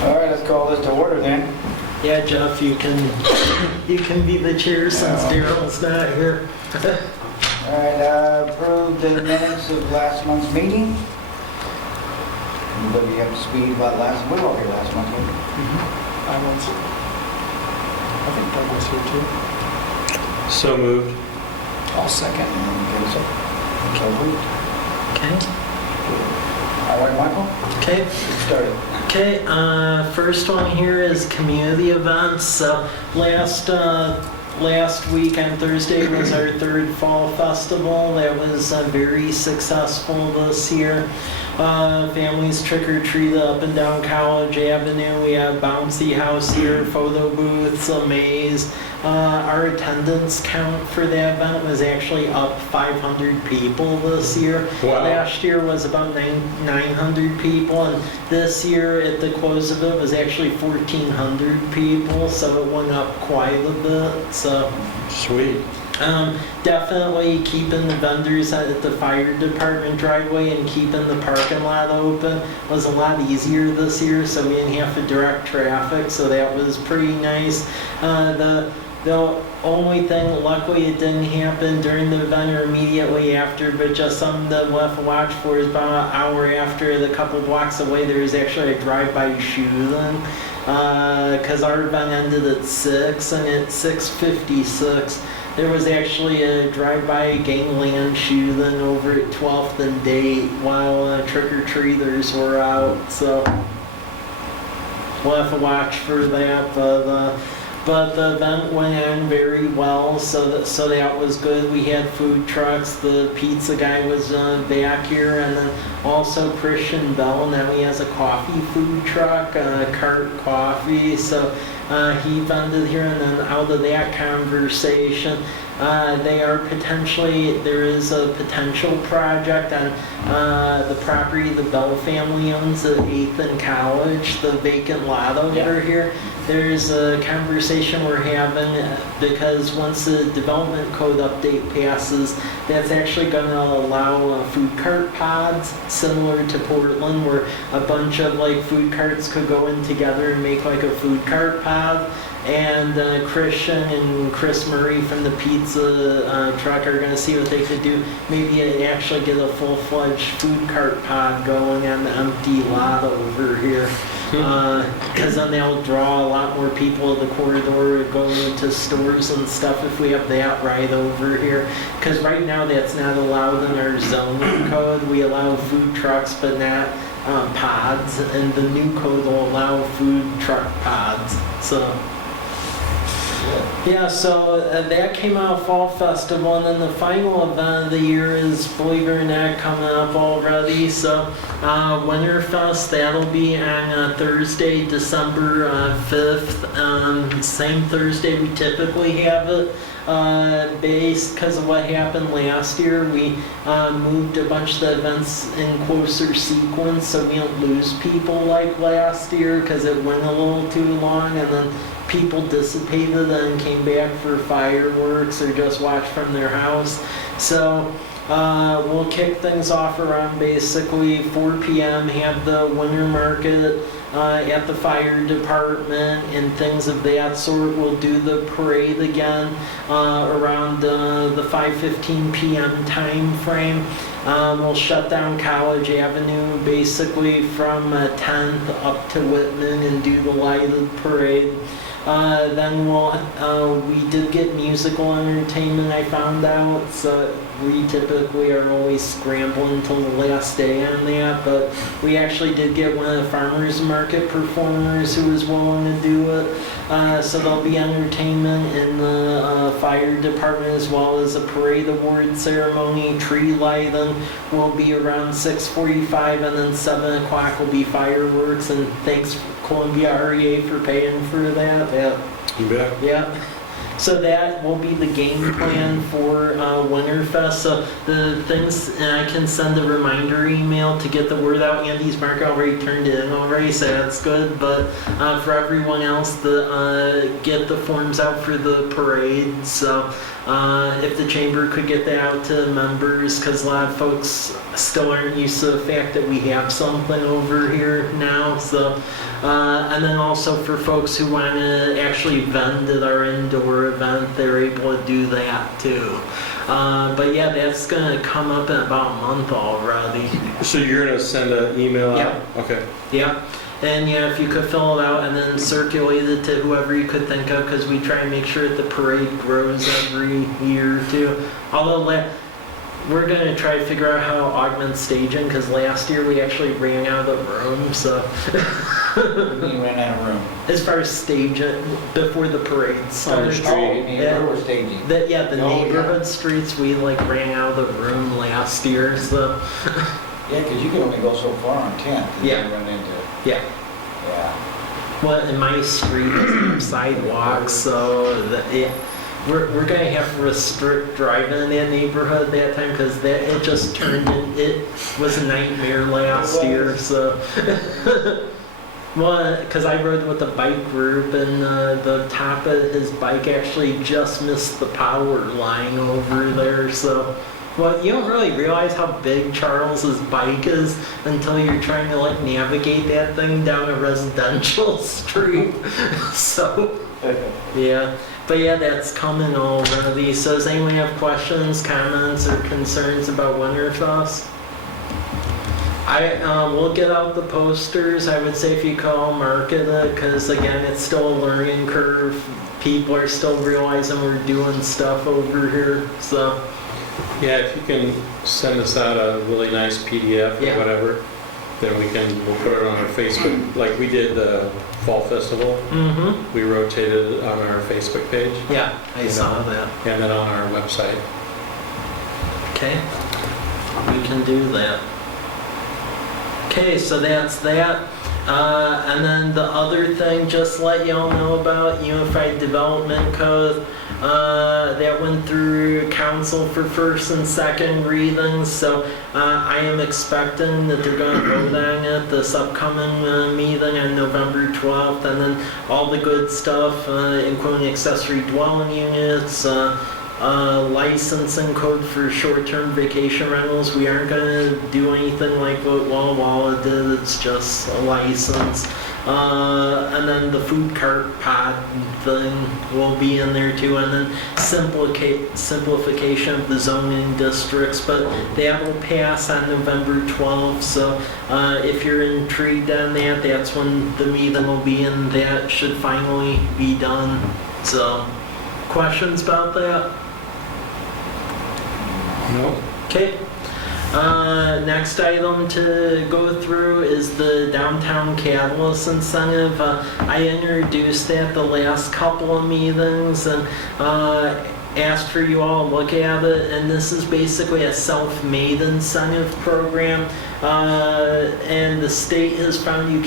All right, let's call this to order then. Yeah, Jeff, you can be the chair since Daryl's not here. All right, approve the minutes of last month's meeting. Anybody up to speed about last, we were all here last month, weren't we? I was. I think Doug was here too. So moved. I'll second. Get us up. So moved. Okay. All right, Michael, Okay. get started. Okay. First one here is community events. So last week on Thursday was our third fall festival. That was very successful this year. Families trick-or-treated up and down College Avenue. We had a bouncy house here, photo booths, a maze. Our attendance count for the event was actually up 500 people this year. Wow. Last year was about 900 people, and this year at the close of it was actually 1,400 people, so it went up quite a bit. So Sweet. definitely keeping the vendors at the fire department driveway and keeping the parking lot open was a lot easier this year, so we didn't have to direct traffic, so that was pretty nice. The only thing, luckily it didn't happen during the event or immediately after, but just something that we'll have to watch for is about an hour after, the couple blocks away, there was actually a drive-by shooting. Because our event ended at 6, and at 6:56 there was actually a drive-by gangland shooting over at 12th and Date while trick-or-treaters were out, so we'll have to watch for that, but the event went on very well, so that was good. We had food trucks, the pizza guy was back here, and then also Christian Bell now he has a coffee food truck, Cart Coffee, so he vended here, and then out of that conversation, there is a potential project on the property the Bell family owns at 8th and College, the vacant lot over here. There's a conversation we're having because once the development code update passes, that's actually going to allow food cart pods similar to Portland, where a bunch of like food carts could go in together and make like a food cart pod. And Christian and Chris Murray from the pizza truck are going to see what they could do. Maybe actually get a full-fledged food cart pod going on the empty lot over here. Because then they'll draw a lot more people to the corridor going to stores and stuff if we have that right over here. Because right now that's not allowed in our zoning code. We allow food trucks but not pods, and the new code will allow food truck pods. So. Yeah, so that came out of Fall Festival, and then the final event of the year is, believe it or not, coming up already. So Winterfest, that'll be on Thursday, December 5th. Same Thursday we typically have it. Based because of what happened last year, we moved a bunch of the events in closer sequence so we don't lose people like last year because it went a little too long and then people dissipated and came back for fireworks or just watched from their house. So we'll kick things off around basically 4 p.m., have the winter market at the fire department and things of that sort. We'll do the parade again around the 5:15 p.m. time frame. We'll shut down College Avenue basically from 10th up to Whitman and do the lighted parade. Then we did get musical entertainment, I found out, so we typically are always scrambling until the last day on that, but we actually did get one of the farmers market performers who was willing to do it, so there'll be entertainment in the fire department as well as a parade award ceremony. Tree lighting will be around 6:45, and then 7 o'clock will be fireworks, and thanks Columbia REA for paying for that. You bet. Yeah. So that will be the game plan for Winterfest. So the things, and I can send a reminder email to get the word out. Andy's mark already turned it in already, so that's good. But for everyone else, get the forms out for the parade. So if the chamber could get that out to members, because a lot of folks still aren't used to the fact that we have something over here now. So, and then also for folks who want to actually vend at our indoor event, they're able to do that too. But yeah, that's gonna come up in about a month already. So you're gonna send an email out? Yep. Okay. Yeah. And yeah, if you could fill it out and then circulate it to whoever you could think of, because we try and make sure that the parade grows every year too. Although we're going to try to figure out how to augment staging, because last year we actually ran out of the room, so. You ran out of room. As far as staging, before the parade started. Oh, you mean where we're staging? The Oh, neighborhood streets, we ran out of the room last year, so. Yeah, because you can only go so far on 10th. and Yeah. then run into, Yeah. yeah. Well, in my street doesn't have sidewalks, so we're gonna have to restrict driving in that neighborhood that time, because it just turned in, it was a nightmare last year, so. Well, because I rode with a bike group, and the top of his bike actually just missed the power line over there, so. Well, you don't really realize how big Charles's bike is until you're trying to navigate that thing down a residential street. So, yeah. But yeah, that's coming already. So does anyone have questions, comments, or concerns about Winterfest? We'll get out the posters. I would say if you call market it, because again, it's still a learning curve. People are still realizing we're doing stuff over here, so. Yeah, if you can send us out a really nice PDF Yeah. or whatever, then we'll put it on our Facebook, like we did the Fall Festival. Mm-hmm. We rotated it on our Facebook page Yeah, I saw that. and then on our website. Okay, we can do that. Okay, so that's that. And then the other thing, just let y'all know about Unified Development Code. That went through council for first and second readings, so I am expecting that they're going to vote on it this upcoming meeting on November 12th, and then all the good stuff, including accessory dwelling units, licensing code for short-term vacation rentals. We aren't going to do anything like what Walla Walla did, it's just a license. And then the food cart pod thing will be in there too, and then simplification of the zoning districts, but that will pass on November 12th, so if you're intrigued on that, that's when the meeting will be, and that should finally be done. So, questions about that? No? Okay. Next item to go through is the Downtown Catalyst Incentive. I introduced that the last couple of meetings and asked for you all to look at it, and this is basically a self-made incentive program. And the state has found you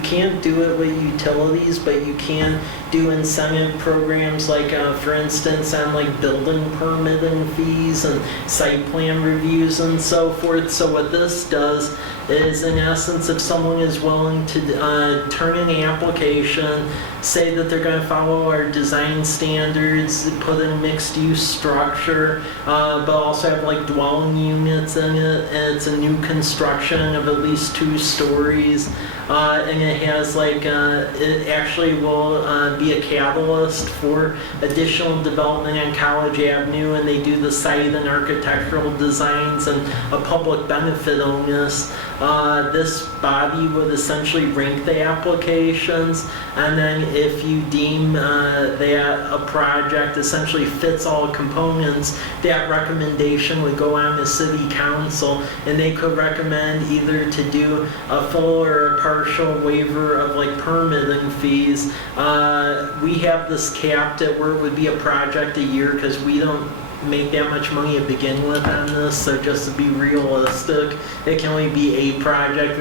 can't do it with utilities, but you can do incentive programs like, for instance, on building permitting fees and site plan reviews and so forth. So what this does is, in essence, if someone is willing to turn in an application, say that they're going to follow our design standards, put in mixed-use structure, but also have dwelling units in it, and it's a new construction of at least 2 stories, and it has it actually will be a catalyst for additional development on College Avenue, and they do the site and architectural designs and a public benefit onus. This body would essentially rank the applications, and then if you deem that a project essentially fits all components, that recommendation would go on to City Council, and they could recommend either to do a full or a partial waiver of permitting fees. We have this capped at where it would be a project a year, because we don't make that much money to begin with on this, so just to be realistic, it can only be a project.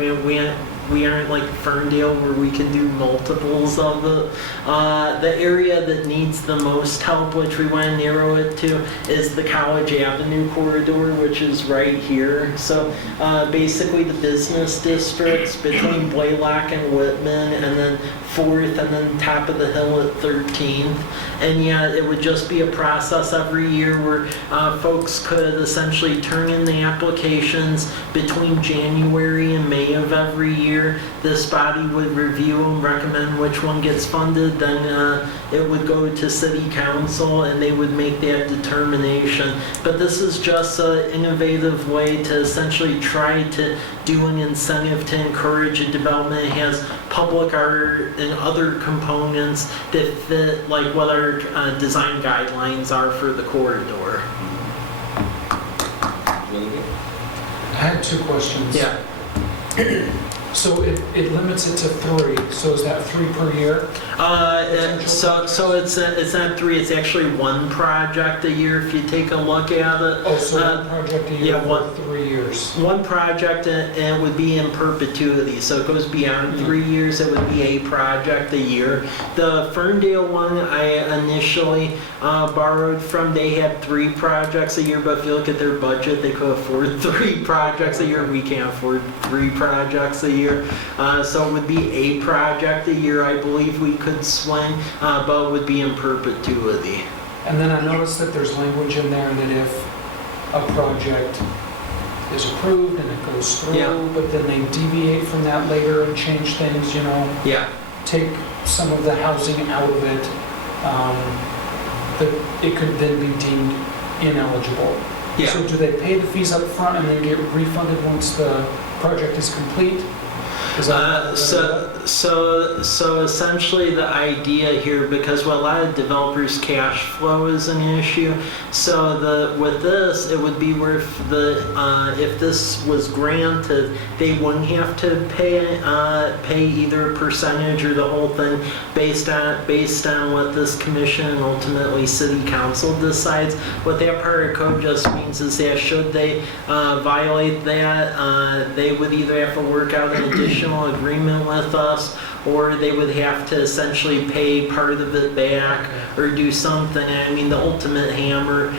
we aren't like Ferndale where we can do multiples of it. The area that needs the most help, which we want to narrow it to, is the College Avenue corridor, which is right here. So basically the business districts between Blaylock and Whitman, and then 4th, and then top of the hill at 13th. And yeah, it would just be a process every year where folks could essentially turn in the applications between January and May of every year. This body would review them, recommend which one gets funded, then it would go to City Council and they would make that determination. But this is just an innovative way to essentially try to do an incentive to encourage a development. It has public art and other components that fit like what our design guidelines are for the corridor. Really good. I had 2 questions. Yeah. So it limits it to 3, so is that 3 per year? So it's not 3, it's actually 1 project a year if you take a look at it. Oh, so 1 project a year yeah, for 3 years. 1 project and it would be in perpetuity, so it goes beyond 3 years, it would be a project a year. The Ferndale one I initially borrowed from, they had 3 projects a year, but if you look at their budget, they could afford 3 projects a year. We can't afford 3 projects a year. So it would be a project a year, I believe we could swing, but it would be in perpetuity. And then I noticed that there's language in there that if a project is approved and it goes through, Yeah. but then they deviate from that later and change things, Yeah. take some of the housing out of it, that it could then be deemed ineligible. Yeah. So do they pay the fees up front and then get refunded once the project is complete? Is that So essentially the idea here, because with a lot of developers, cash flow is an issue. So with this, it would be where if this was granted, they wouldn't have to pay either a percentage or the whole thing based on what this commission and ultimately City Council decides. What that part of code just means is that should they violate that, they would either have to work out an additional agreement with us, or they would have to essentially pay part of it back or do something. I mean, the ultimate hammer,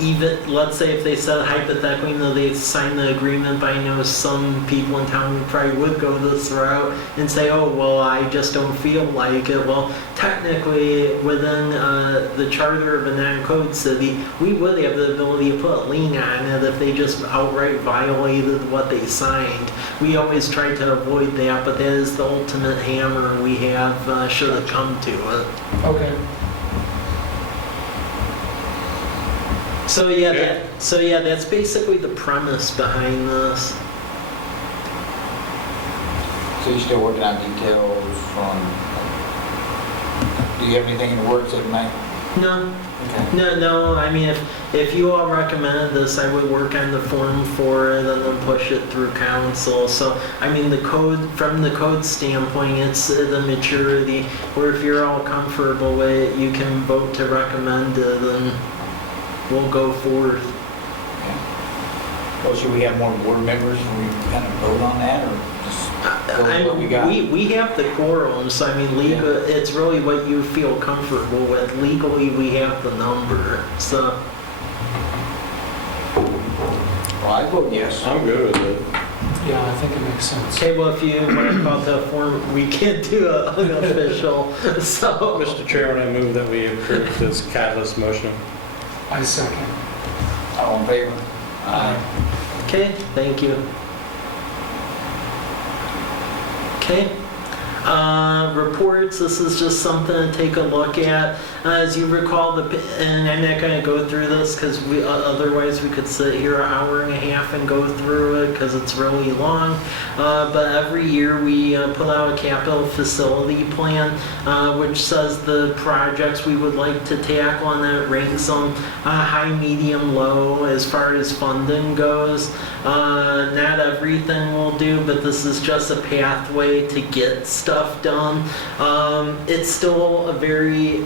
even, let's say if they said hypothetically, they signed the agreement, but I know some people in town probably would go this route and say, oh, well, I just don't feel like it. Well, technically, within the charter of a non-code city, we would have the ability to put a lien on it if they just outright violated what they signed. We always try to avoid that, but that is the ultimate hammer we have should it come to it. Okay. So yeah, that's basically the premise behind this. So you're still working on details on, do you have anything in the works that might? No, Okay. no. I mean, if you all recommended this, I would work on the form for it and then push it through council. So I mean, from the code standpoint, it's the maturity. Where if you're all comfortable with it, you can vote to recommend it, and we'll go forth. Okay. Well, should we have more board members and we kind of vote on that, or just go with what we got? We have the quorum, so I mean, legal, it's really what you feel comfortable with. Legally, we have the number, so. Well, I vote yes. I'm good with it. Yeah, I think it makes sense. Okay, well, if you want to call to a form, we can't do an official, so. Mr. Chairman, I move that we approve this catalyst motion. I second. All in favor? Okay, thank you. Okay. Reports, this is just something to take a look at. As you recall, and I'm not going to go through this because otherwise we could sit here an hour and a half and go through it because it's really long. But every year we put out a capital facility plan which says the projects we would like to tackle, and that ranks them high, medium, low as far as funding goes. Not everything we'll do, but this is just a pathway to get stuff done. It's still a very,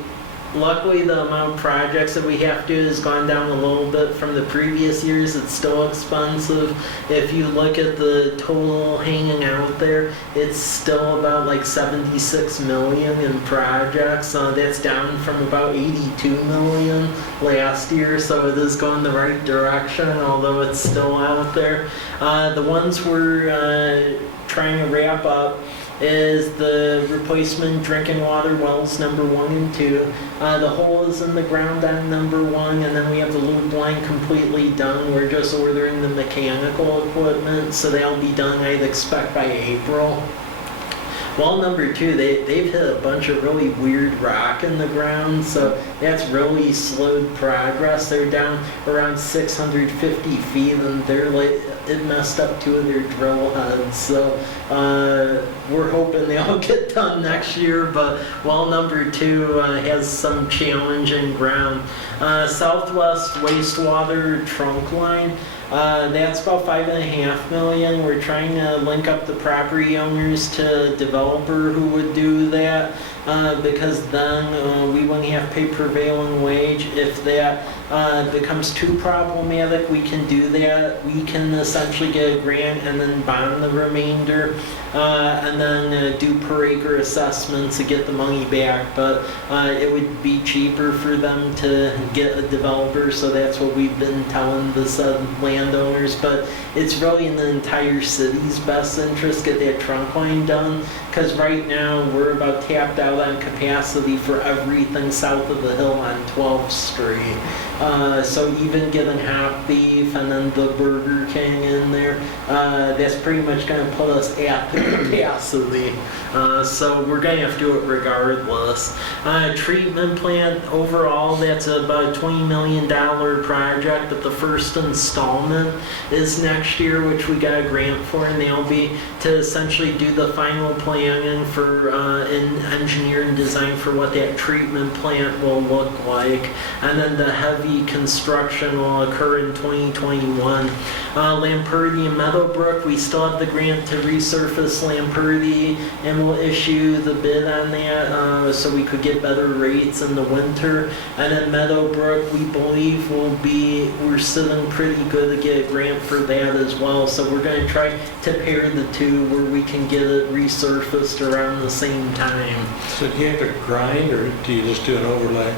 luckily the amount of projects that we have to do has gone down a little bit from the previous years. It's still expensive. If you look at the total hanging out there. It's still about like 76 million in projects. That's down from about 82 million last year, so it is going the right direction, although it's still out there. The ones we're trying to wrap up is the replacement drinking water wells number 1 and 2. The hole is in the ground on number 1, and then we have the loop line completely done. We're just ordering the mechanical equipment, so they'll be done, I'd expect, by April. Well, number 2, they've hit a bunch of really weird rock in the ground, so that's really slowed progress. They're down around 650 feet, and it messed up 2 of their drill heads. So we're hoping they all get done next year, but well, number 2 has some challenging ground. Southwest wastewater trunk line. That's about $5.5 million. We're trying to link up the property owners to a developer who would do that, because then we wouldn't have to pay prevailing wage. If that becomes too problematic, we can do that. We can essentially get a grant and then bond the remainder, and then do per acre assessments to get the money back. But it would be cheaper for them to get a developer, so that's what we've been telling the landowners. But it's really in the entire city's best interest to get that trunk line done, because right now we're about tapped out on capacity for everything south of the hill on 12th Street. So even getting hot beef and then the Burger King in there, that's pretty much going to put us at the capacity. So we're going to have to do it regardless. Treatment plant, overall, that's about a $20 million project, but the first installment is next year, which we got a grant for, and they'll be to essentially do the final planning for and engineer and design for what that treatment plant will look like. And then the heavy construction will occur in 2021. Lamperti and Meadowbrook, we still have the grant to resurface Lamperti, and we'll issue the bid on that so we could get better rates in the winter. And then Meadowbrook, we believe we're sitting pretty good to get a grant for that as well. So we're going to try to pair the two where we can get it resurfaced around the same time. So do you have to grind, or do you just do an overlay?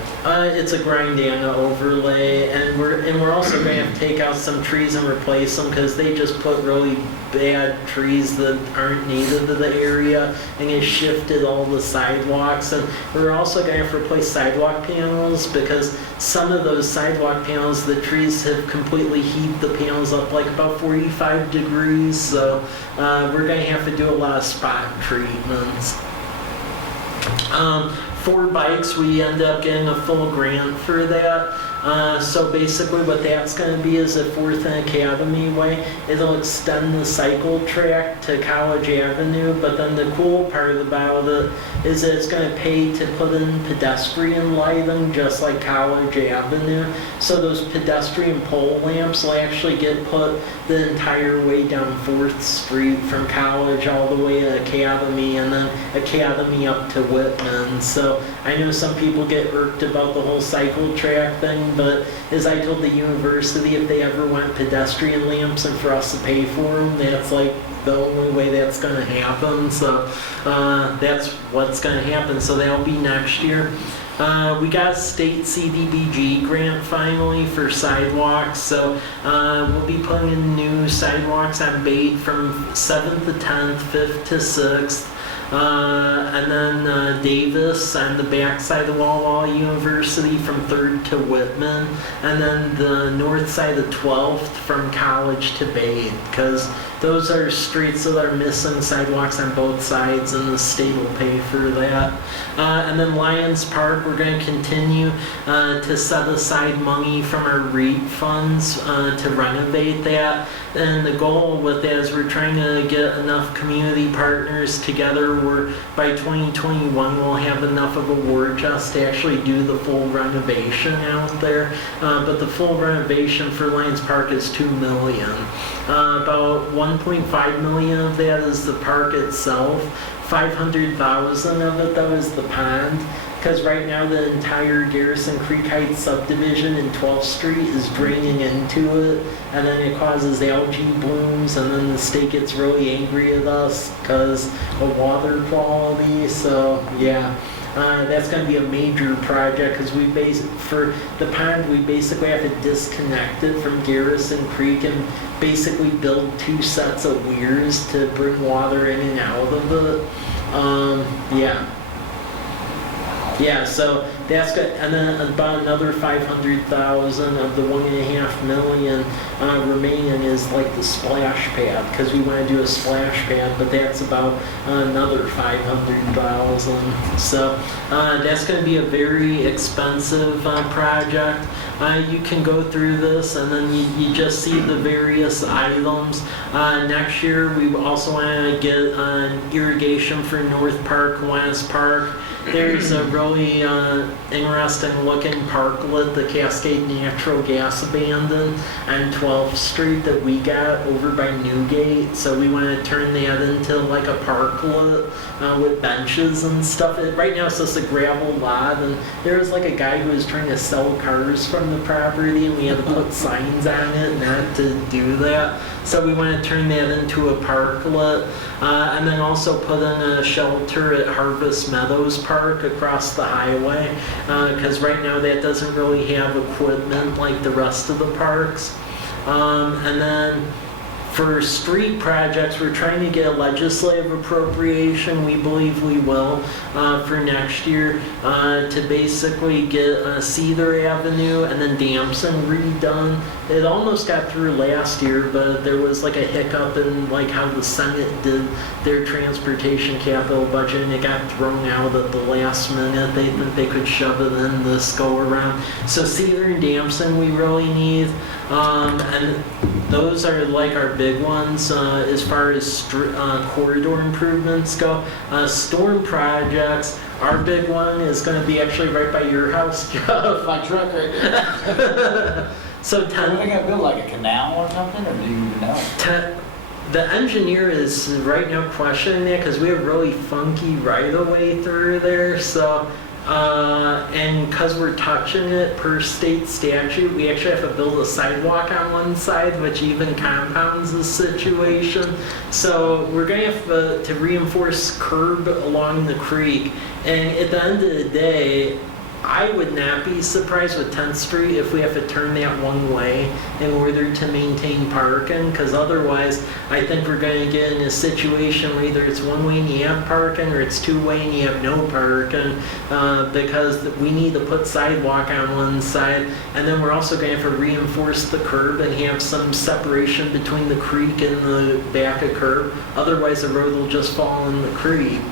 It's a grind and an overlay, and we're also going to have to take out some trees and replace them, because they just put really bad trees that aren't native to the area, and it shifted all the sidewalks. And we're also going to have to replace sidewalk panels, because some of those sidewalk panels, the trees have completely heated the panels up like about 45 degrees. So we're going to have to do a lot of spot treatments. For bikes, we end up getting a full grant for that. So basically what that's going to be is at 4th and Academy Way. It'll extend the cycle track to College Avenue, but then the cool part about it is that it's going to pay to put in pedestrian lighting just like College Avenue. So those pedestrian pole lamps will actually get put the entire way down 4th Street from College all the way to Academy, and then Academy up to Whitman. So I know some people get irked about the whole cycle track thing, but as I told the university, if they ever want pedestrian lamps and for us to pay for them, that's like the only way that's going to happen. So that's what's going to happen. So that'll be next year. We got a state CDBG grant finally for sidewalks, so we'll be putting in new sidewalks on Bate from 7th to 10th, 5th to 6th. And then Davis on the backside of Walla Walla University from 3rd to Whitman, and then the north side of 12th from College to Bate, because those are streets that are missing sidewalks on both sides, and the state will pay for that. And then Lions Park, we're going to continue to set aside money from our REAP funds to renovate that. And the goal with that is we're trying to get enough community partners together where by 2021 we'll have enough of a war chest to actually do the full renovation out there. But the full renovation for Lions Park is $2 million. About 1.5 million of that is the park itself. 500,000 of it though is the pond, because right now the entire Garrison Creek Heights subdivision in 12th Street is draining into it, and then it causes algae blooms, and then the state gets really angry at us because of water quality. So yeah, that's going to be a major project because for the pond we basically have to disconnect it from Garrison Creek and basically build 2 sets of weirs to bring water in and out of it. Yeah, so that's good, and then about another 500,000 of the 1.5 million remaining is like the splash pad, because we want to do a splash pad, but that's about another 500,000. So that's going to be a very expensive project. You can go through this, and then you just see the various items. Next year, we also want to get irrigation for North Park, West Park. There's a really interesting looking parklet, the Cascade Natural Gas Abandon on 12th Street that we got over by Newgate. So we want to turn that into like a parklet with benches and stuff. Right now it's just a gravel lot, and there was like a guy who was trying to sell cars from the property, and we had to put signs on it not to do that. So we want to turn that into a parklet, and then also put in a shelter at Harvest Meadows Park across the highway, because right now that doesn't really have equipment like the rest of the parks. And then for street projects, we're trying to get a legislative appropriation, we believe we will, for next year, to basically get Cedar Avenue and then Damson redone. It almost got through last year, but there was like a hiccup in like how the Senate did their transportation capital budget, and it got thrown out at the last minute. They think they could shove it in this go around. So Cedar and Damson we really need, and those are like our big ones as far as corridor improvements go. Storm projects, our big one is going to be actually right by your house, Jeff. My truck right there. So Are they gonna build like a canal or something, or do you even know? the engineer is right now questioning that because we have really funky right-of-way through there. So, and because we're touching it per state statute, we actually have to build a sidewalk on one side, which even compounds the situation. So we're going to have to reinforce curb along the creek. And at the end of the day, I would not be surprised with 10th Street if we have to turn that one way in order to maintain parking, because otherwise I think we're going to get in a situation where either it's one way and you have parking, or it's two way and you have no parking, because we need to put sidewalk on one side, and then we're also going to have to reinforce the curb and have some separation between the creek and the back of curb. Otherwise the road will just fall in the creek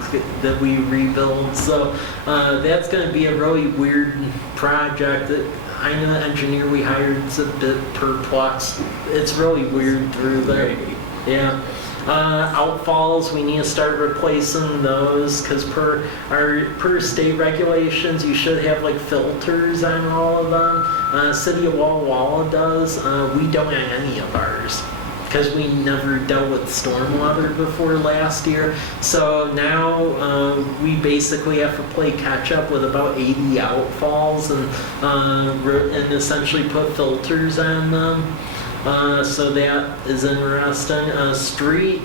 that we rebuild. So that's going to be a really weird project. That I know the engineer we hired is a bit perplexed. It's really weird through there. Yeah. Outfalls, we need to start replacing those because per state regulations, you should have like filters on all of them. City of Walla Walla does. We don't on any of ours, because we never dealt with stormwater before last year. So now we basically have to play catch up with about 80 outfalls and essentially put filters on them. So that is interesting. Street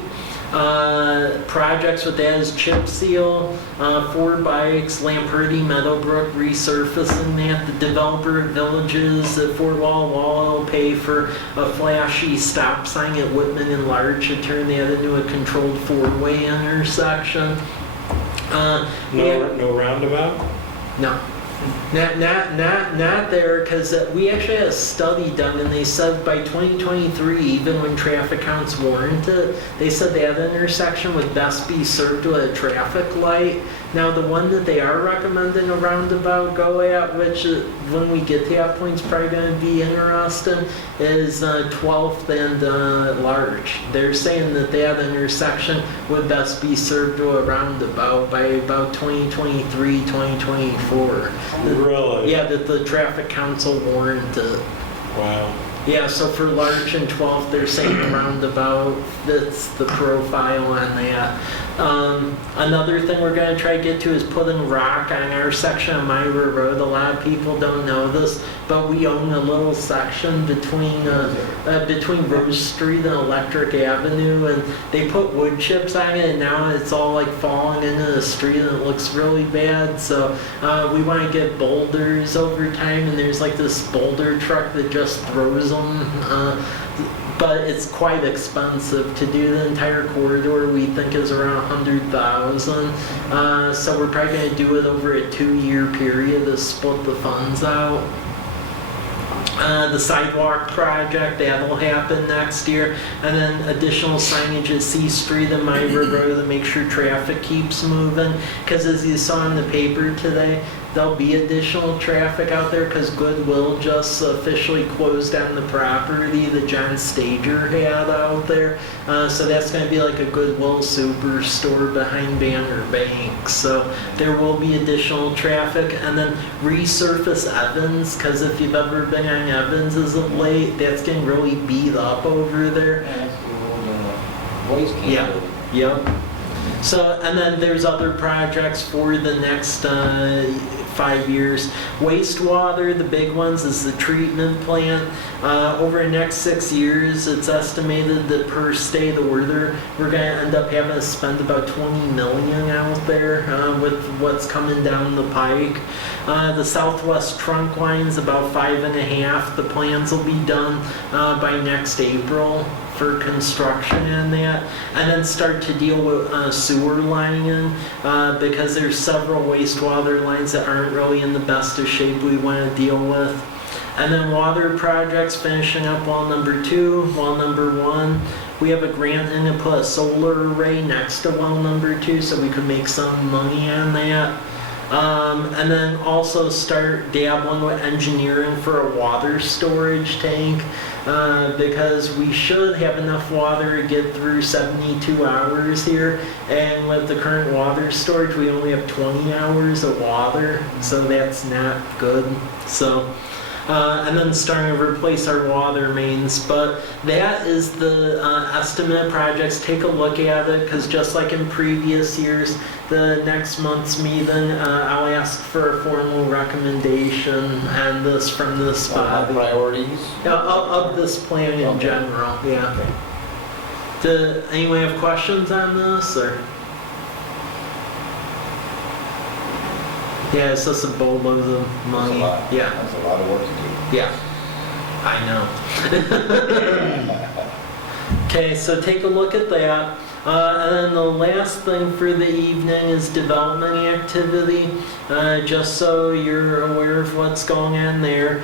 projects with that is chip seal, 4 bikes, Lamperty, Meadowbrook resurfacing that. The developer of Villages at Fort Walla Walla will pay for a flashy stop sign at Whitman and Larch to turn that into a controlled 4-way intersection. No roundabout? No. Not there, because we actually had a study done, and they said by 2023, even when traffic counts warrant it, they said that intersection would best be served with a traffic light. Now, the one that they are recommending a roundabout go at, which when we get to that point is probably going to be interesting, is 12th and Larch. They're saying that that intersection would best be served to a roundabout by about 2023, 2024. Really? Yeah, that the traffic council warranted. Wow. Yeah, so for Larch and 12th, they're saying the roundabout fits the profile on that. Another thing we're going to try to get to is putting rock on our section of Myra Road. A lot of people don't know this, but we own a little section between Rose Street and Electric Avenue, and they put wood chips on it, and now it's all like falling into the street, and it looks really bad. So we want to get boulders over time, and there's like this boulder truck that just throws them. But it's quite expensive to do the entire corridor. We think is around 100,000. So we're probably going to do it over a 2-year period to split the funds out. The sidewalk project, that'll happen next year. And then additional signage at C Street and Myra Road to make sure traffic keeps moving. Because as you saw in the paper today, there'll be additional traffic out there because Goodwill just officially closed down the property that John Stager had out there. So that's going to be like a Goodwill superstore behind Banner Bank. So there will be additional traffic. And then resurface Evans, because if you've ever been on Evans as of late, that's getting really beat up over there. Yeah, that's the old waste can. Yeah. Yep. So, and then there's other projects for the next 5 years. Wastewater, the big ones, is the treatment plant. Over the next 6 years, it's estimated that per state order, we're going to end up having to spend about $20 million out there with what's coming down the pike. The southwest trunk line's about 5.5. The plans will be done by next April for construction and that, and then start to deal with sewer lining because there's several wastewater lines that aren't really in the best of shape we want to deal with. And then water projects, finishing up wall number 2, wall number 1. We have a grant in to put a solar array next to well number 2 so we could make some money on that. And then also start dabbling with engineering for a water storage tank because we should have enough water to get through 72 hours here, and with the current water storage we only have 20 hours of water, so that's not good. So and then starting to replace our water mains. But that is the estimate projects. Take a look at it, because just like in previous years, the next month's meeting, I'll ask for a formal recommendation on this from this body. Priorities? Of this plan in general, yeah. Do anyone have questions on this, or? Yeah, it's just a boatload of money. That's a lot. Yeah. That's a lot of work to do. Yeah, I know. Okay, so take a look at that. And then the last thing for the evening is development activity, just so you're aware of what's going on there.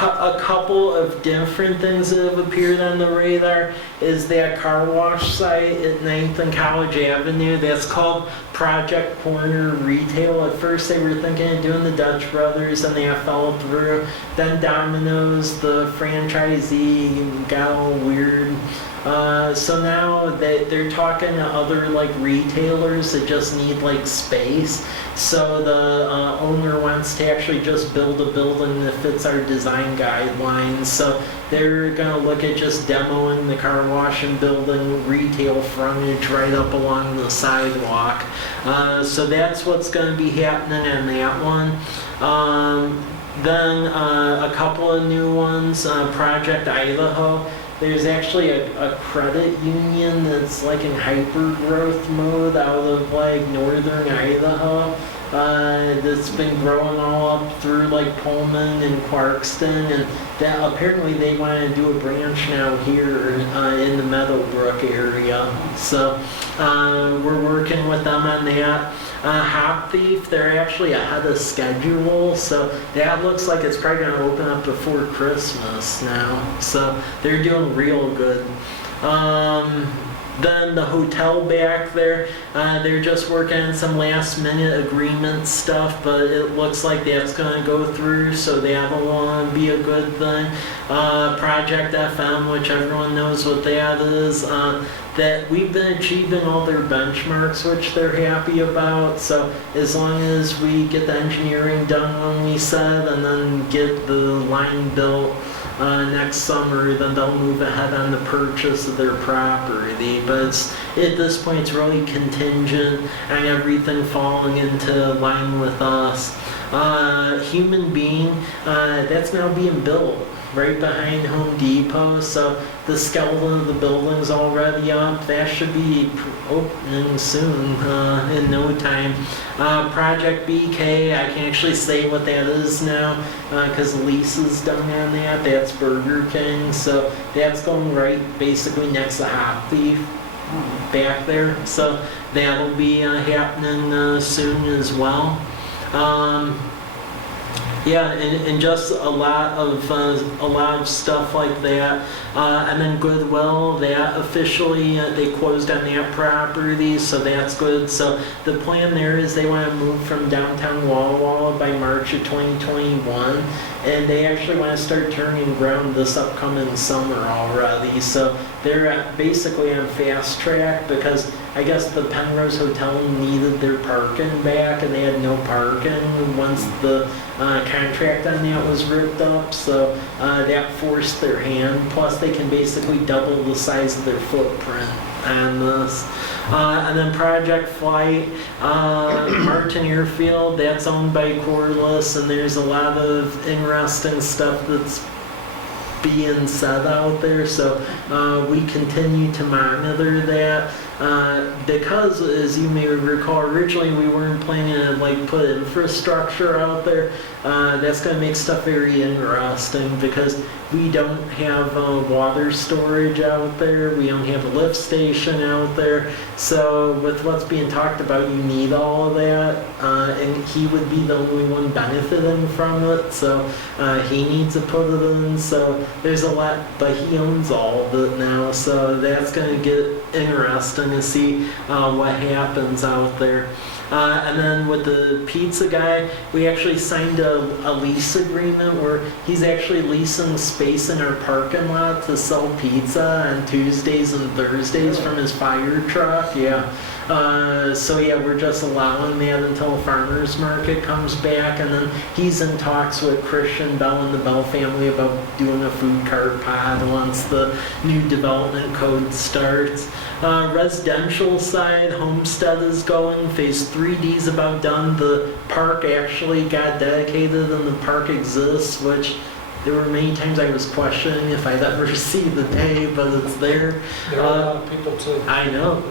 A couple of different things that have appeared on the radar is that car wash site at 9th and College Avenue. That's called Project Corner Retail. At first they were thinking of doing the Dutch Brothers and that fell through. Then Domino's, the franchisee, got all weird. So now they're talking to other like retailers that just need like space. So the owner wants to actually just build a building that fits our design guidelines. So they're going to look at just demoing the car wash and building retail frontage right up along the sidewalk. So that's what's going to be happening on that one. Then a couple of new ones, Project Idaho. There's actually a credit union that's like in hyper-growth mode out of like northern Idaho that's been growing all up through like Pullman and Clarkston, and that apparently they want to do a branch now here in the Meadowbrook area. So we're working with them on that. Hop Thief, they're actually ahead of schedule, so that looks like it's probably going to open up before Christmas now. So they're doing real good. Then the hotel back there, they're just working on some last minute agreement stuff, but it looks like that's going to go through, so that'll be a good thing. Project FM, which everyone knows what that is, that we've been achieving all their benchmarks, which they're happy about. So as long as we get the engineering done when we said, and then get the line built, next summer, then they'll move ahead on the purchase of their property. But at this point, it's really contingent on everything falling into line with us. Human Being, that's now being built right behind Home Depot, so the skeleton of the building's already up. That should be opening soon, in no time. Project BK, I can actually say what that is now, because the lease is done on that. That's Burger King, so that's going right basically next to Hop Thief back there. So that'll be happening soon as well. Yeah, and just a lot of stuff like that. And then Goodwill, that officially they closed on that property, so that's good. So the plan there is they want to move from downtown Walla Walla by March of 2021, and they actually want to start turning ground this upcoming summer already. So they're basically on fast track because I guess the Penrose Hotel needed their parking back, and they had no parking once the contract on that was ripped up, so that forced their hand. Plus, they can basically double the size of their footprint on this. And then Project Flight, Martin Airfield, that's owned by Corliss, and there's a lot of interesting stuff that's being said out there, so we continue to monitor that. Because, as you may recall, originally we weren't planning to like put infrastructure out there. That's going to make stuff very interesting because we don't have water storage out there. We don't have a lift station out there. So with what's being talked about, you need all of that, and he would be the only one benefiting from it. So he needs to put it in. So there's a lot, but he owns all of it now. So that's going to get interesting to see what happens out there. And then with the pizza guy, we actually signed a lease agreement where he's actually leasing space in our parking lot to sell pizza on Tuesdays and Thursdays from his fire truck. Yeah. So yeah, we're just allowing that until a farmer's market comes back, and then he's in talks with Christian Bell and the Bell family about doing a food cart pod once the new development code starts. Residential side, Homestead is going. Phase 3D is about done. The park actually got dedicated and the park exists, which there were many times I was questioning if I'd ever see the day, but it's there. There are a lot of people too. I know.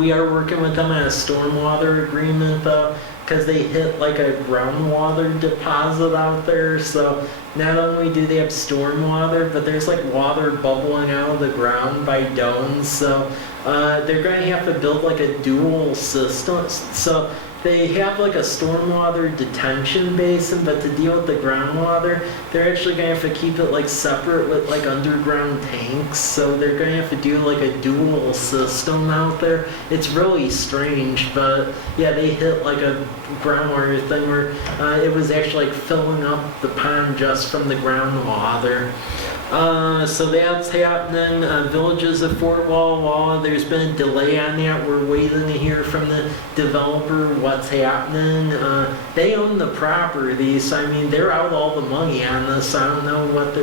We are working with them on a stormwater agreement though, because they hit like a groundwater deposit out there. So not only do they have stormwater, but there's like water bubbling out of the ground by domes. So they're going to have to build like a dual system. So they have like a stormwater detention basin, but to deal with the groundwater, they're actually going to have to keep it like separate with like underground tanks. So they're going to have to do like a dual system out there. It's really strange, but yeah, they hit like a groundwater thing where it was actually like filling up the pond just from the groundwater. So that's happening. Villages of Fort Walla Walla, there's been a delay on that. We're waiting to hear from the developer what's happening. They own the property, so I mean, they're out all the money on this. I don't know what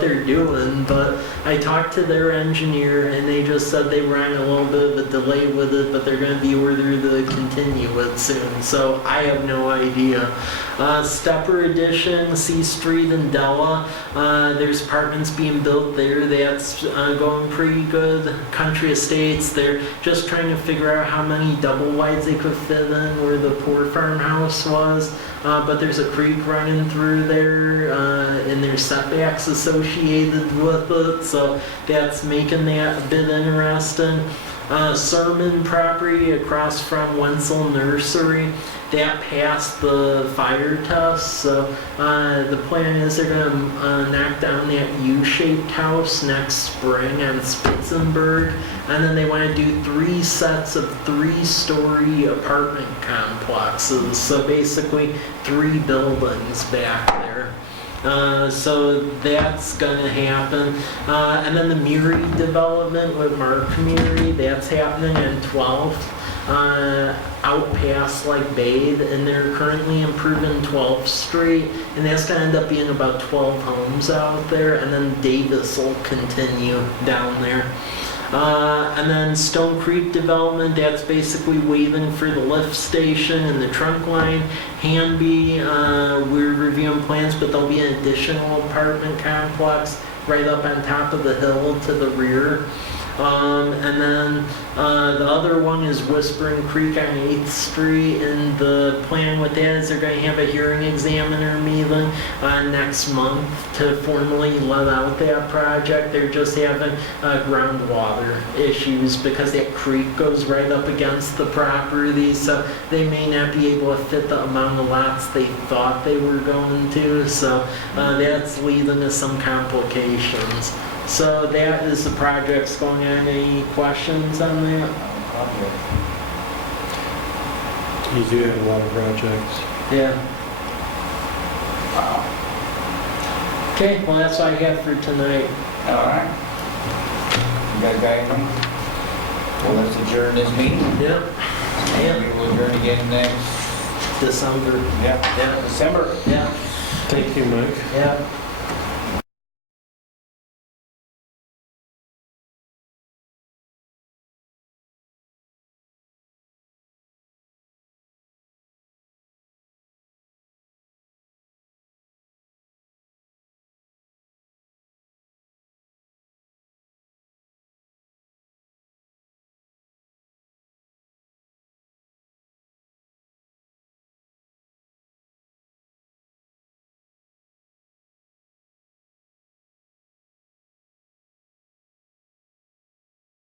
they're doing, but I talked to their engineer and they just said they were on a little bit of a delay with it, but they're going to be ordered to continue it soon, so I have no idea. Stepper Edition, C Street in Della, there's apartments being built there. That's going pretty good. Country Estates, they're just trying to figure out how many double wides they could fit in where the poor farmhouse was, but there's a creek running through there, and there's setbacks associated with it, so that's making that a bit interesting. Sermon property across from Wenzel Nursery, that passed the fire test, so the plan is they're going to knock down that U-shaped house next spring on Spitzenberg, and then they want to do 3 sets of 3-story apartment complexes, so basically 3 buildings back there. So that's going to happen. And then the Muri development with Mark Muri, that's happening on 12th. out past like Bade, and they're currently improving 12th Street, and that's gonna end up being about 12 homes out there, and then Davis will continue down there. And then Stone Creek development, that's basically waiting for the lift station and the trunk line. Hanby, we're reviewing plans, but there'll be an additional apartment complex right up on top of the hill to the rear. And then the other one is Whispering Creek on 8th Street, and the plan with that is they're going to have a hearing examiner meeting next month to formally let out that project. They're just having groundwater issues because that creek goes right up against the property, so they may not be able to fit the amount of lots they thought they were going to, so that's leading to some complications. So that is the projects going on. Any questions on that? You do have a lot of projects. Yeah. Wow. Okay, well, that's all I got for tonight. All right. You guys got anything? Well, let's adjourn this meeting. Yep. Yeah. We will adjourn again next, December. yeah, December. Yeah. Thank you, Mike. Yeah.